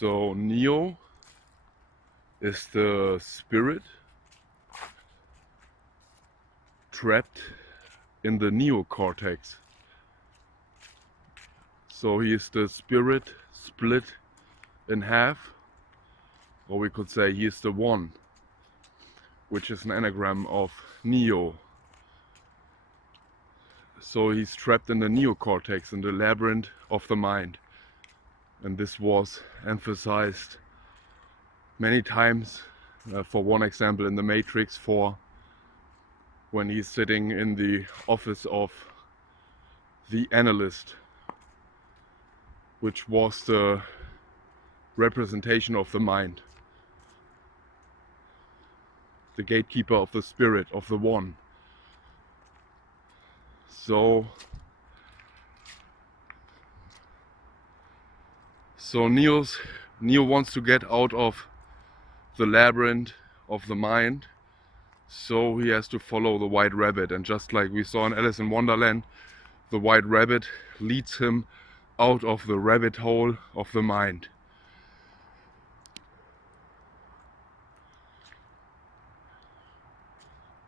So Neo is the spirit trapped in the neocortex. So he is the spirit split in half, or we could say he is the one, which is an anagram of Neo. So he's trapped in the neocortex, in the labyrinth of the mind. And this was emphasized many times, for one example in the Matrix 4, when he's sitting in the office of the analyst, which was the representation of the mind, the gatekeeper of the spirit, of the one. So Neo wants to get out of the labyrinth of the mind, so he has to follow the white rabbit. And just like we saw in Alice in Wonderland, the white rabbit leads him out of the rabbit hole of the mind.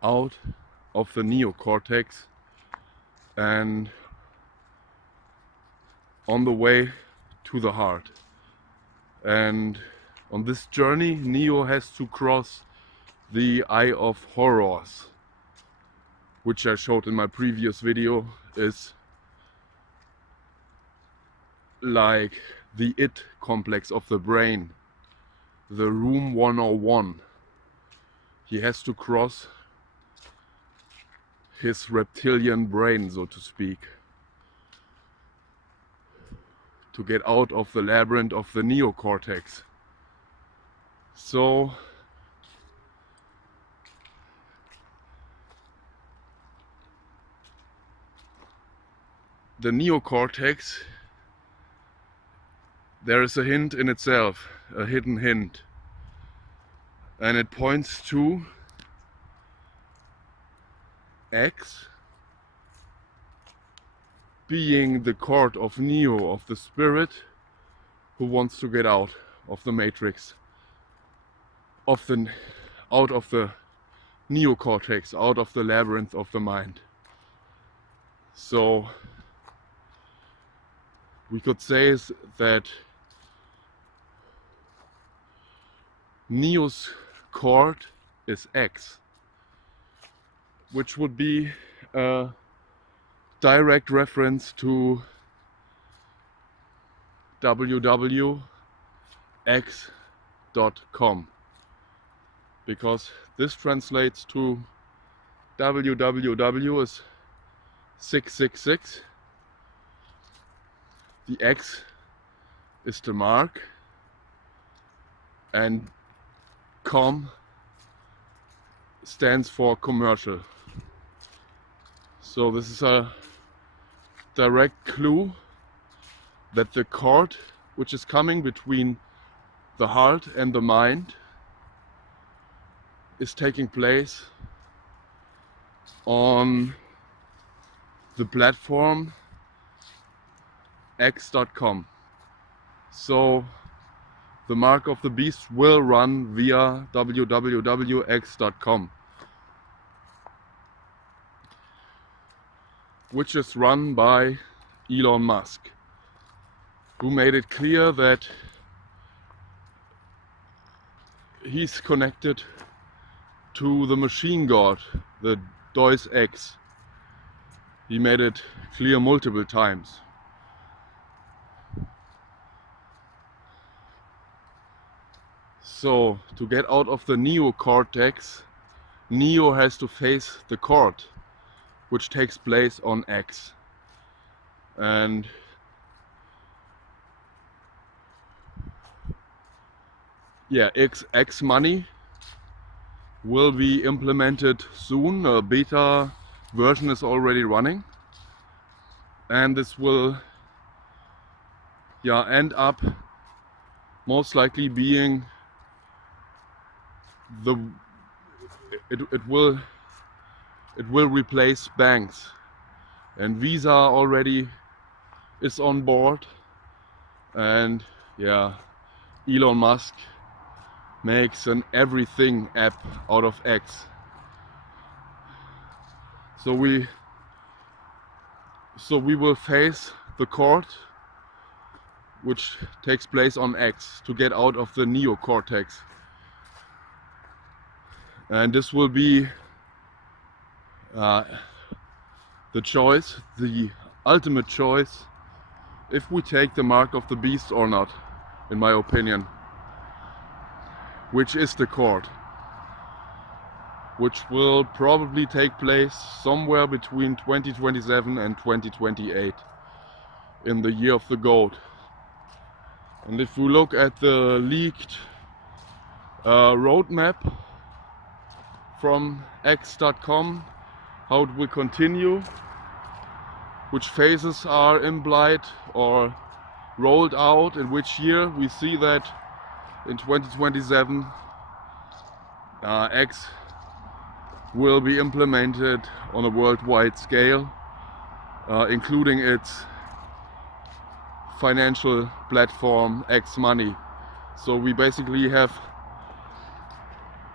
Out of the neocortex and on the way to the heart. And on this journey, Neo has to cross the Eye of Horrors, which I showed in my previous video, is like the it complex of the brain, the room 101. He has to cross his reptilian brain, so to speak, to get out of the labyrinth of the neocortex. So the neocortex, there is a hint in itself, a hidden hint, and it points to X being the court of Neo, of the spirit who wants to get out of the matrix, out of the neocortex, out of the labyrinth of the mind. So we could say that Neo's court is X, which would be a direct reference to www.x.com, because this translates to www is 666, the X is the mark, and com stands for commercial. So this is a direct clue that the chord which is coming between the heart and the mind is taking place on the platform x.com. So the mark of the beast will run via www.x.com, which is run by Elon Musk, who made it clear that he's connected to the machine god, the Deus Ex. He made it clear multiple times. So to get out of the neocortex, Neo has to face the court, which takes place on X. And yeah, X money will be implemented soon. A beta version is already running, and this will end up most likely being it will replace banks, and Visa already is on board, and Elon Musk makes an everything app out of X. So we will face the court which takes place on X to get out of the Neocortex. And this will be the choice, the ultimate choice, if we take the mark of the beast or not, in my opinion. Which is the court, which will probably take place somewhere between 2027 and 2028, in the year of the goat. And if we look at the leaked roadmap from X.com, how it will continue, which phases are implied or rolled out, in which year, we see that in 2027 X will be implemented on a worldwide scale, including its financial platform X Money. So we basically have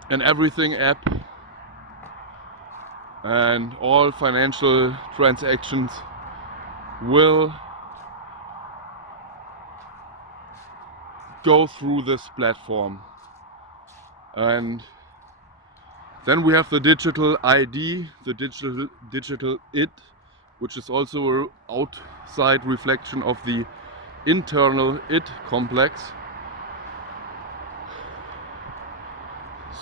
an everything app, and all financial transactions will go through this platform. And then we have the digital ID, the digital it, which is also an outside reflection of the internal it complex.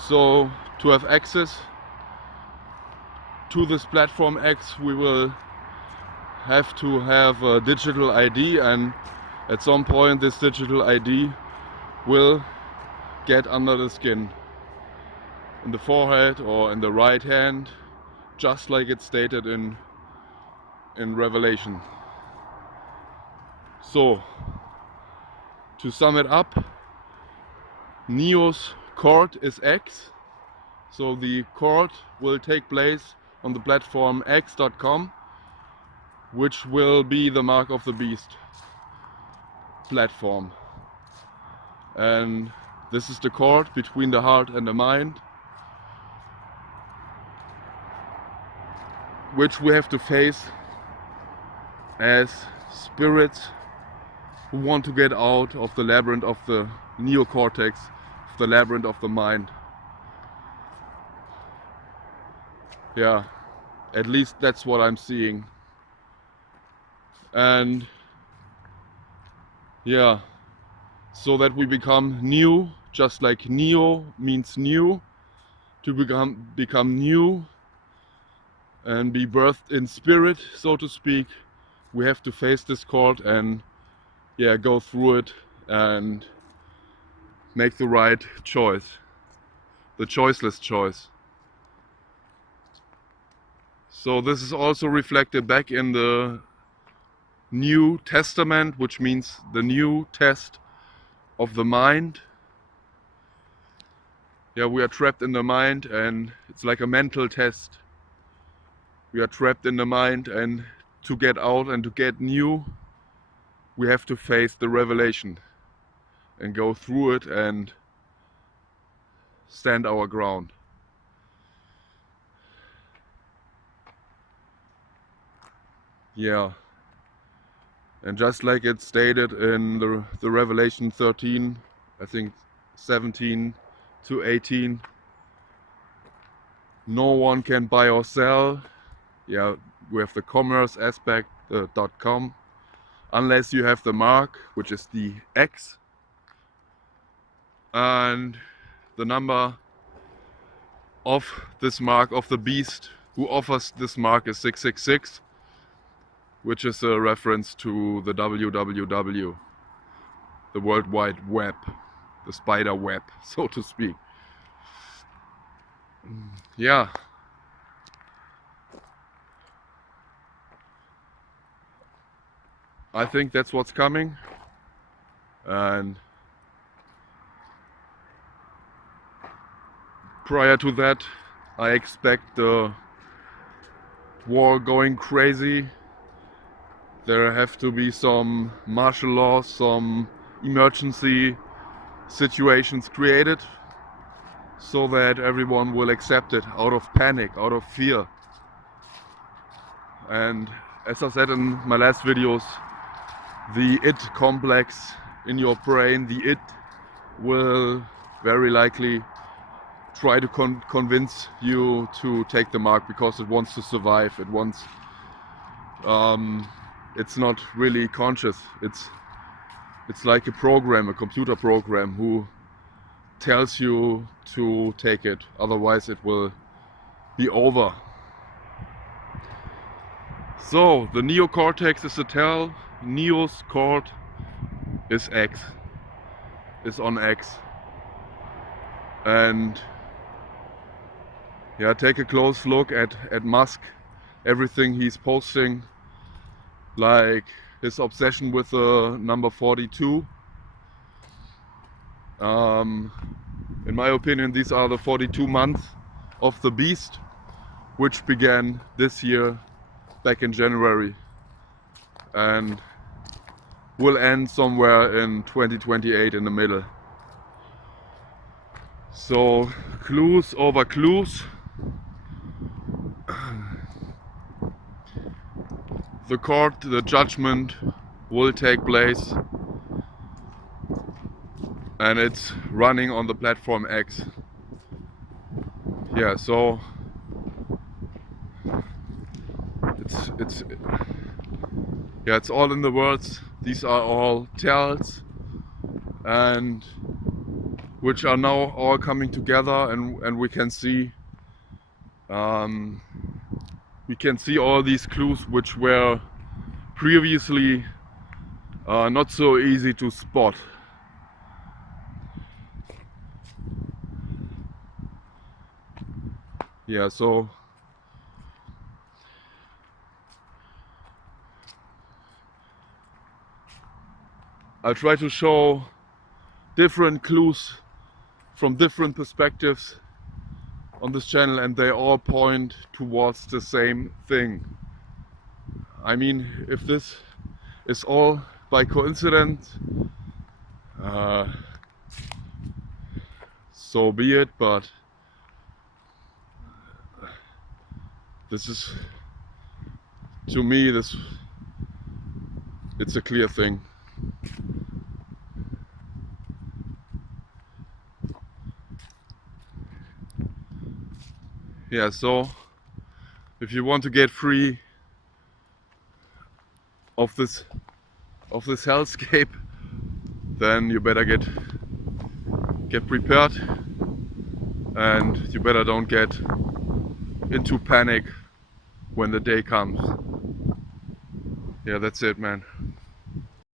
So to have access to this platform X, we will have to have a digital ID, and at some point this digital ID will get under the skin, in the forehead or in the right hand, just like it's stated in Revelation. So, to sum it up, Neo's court is X. So the court will take place on the platform X.com, which will be the mark of the beast platform. And this is the court between the heart and the mind, which we have to face as spirits who want to get out of the labyrinth of the neocortex, the labyrinth of the mind. Yeah, at least that's what I'm seeing. And yeah, so that we become new, just like neo means new, to become new and be birthed in spirit, so to speak. We have to face this court and yeah, go through it and make the right choice, the choiceless choice. So this is also reflected back in the New Testament, which means the new test of the mind. Yeah, we are trapped in the mind, and it's like a mental test. We are trapped in the mind, and to get out and to get new, we have to face the revelation and go through it and stand our ground. Yeah. And just like it's stated in the Revelation 13, I think 17 to 18, no one can buy or sell. Yeah, we have the commerce aspect, the .com, unless you have the mark, which is the X. And the number of this mark of the beast who offers this mark is 666. Which is a reference to the WWW, the World Wide Web, the spider web, so to speak. Yeah. I think that's what's coming. And prior to that, I expect the war going crazy. There have to be some martial law, some emergency situations created so that everyone will accept it out of panic, out of fear. And as I said in my last videos, the it complex in your brain, the it will very likely try to convince you to take the mark because it wants to survive. It wants, it's not really conscious. It's like a program, a computer program, who tells you to take it, otherwise it will be over. So the neocortex is the tell, Neo's cord is X, is on X. And yeah, take a close look at Musk, everything he's posting, like his obsession with the number 42. In my opinion, these are the 42 months of the beast, which began this year, back in January, and will end somewhere in 2028 in the middle. So clues over clues. The court, the judgment will take place, and it's running on the platform X. Yeah, so it's all in the words. These are all tells, and which are now all coming together, and we can see all these clues which were previously not so easy to spot. Yeah, so I'll try to show different clues from different perspectives on this channel, and they all point towards the same thing. I mean, if this is all by coincidence, so be it, but this is, to me, it's a clear thing. Yeah, so if you want to get free of this hellscape, then you better get prepared, and you better don't get into panic when the day comes. Yeah, that's it, man.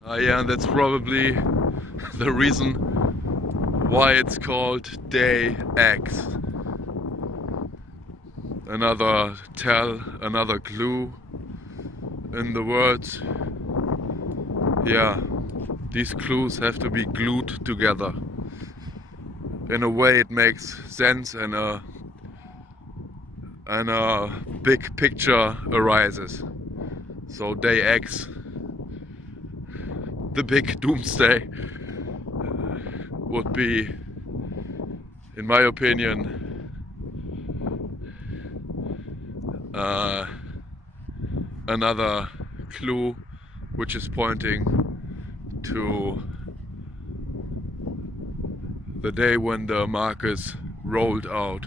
Yeah, and that's probably the reason why it's called Day X. Another tell, another clue in the words. Yeah, these clues have to be glued together. In a way it makes sense, and a big picture arises. So Day X, the big doomsday, would be, in my opinion, another clue which is pointing to the day when the mark is rolled out.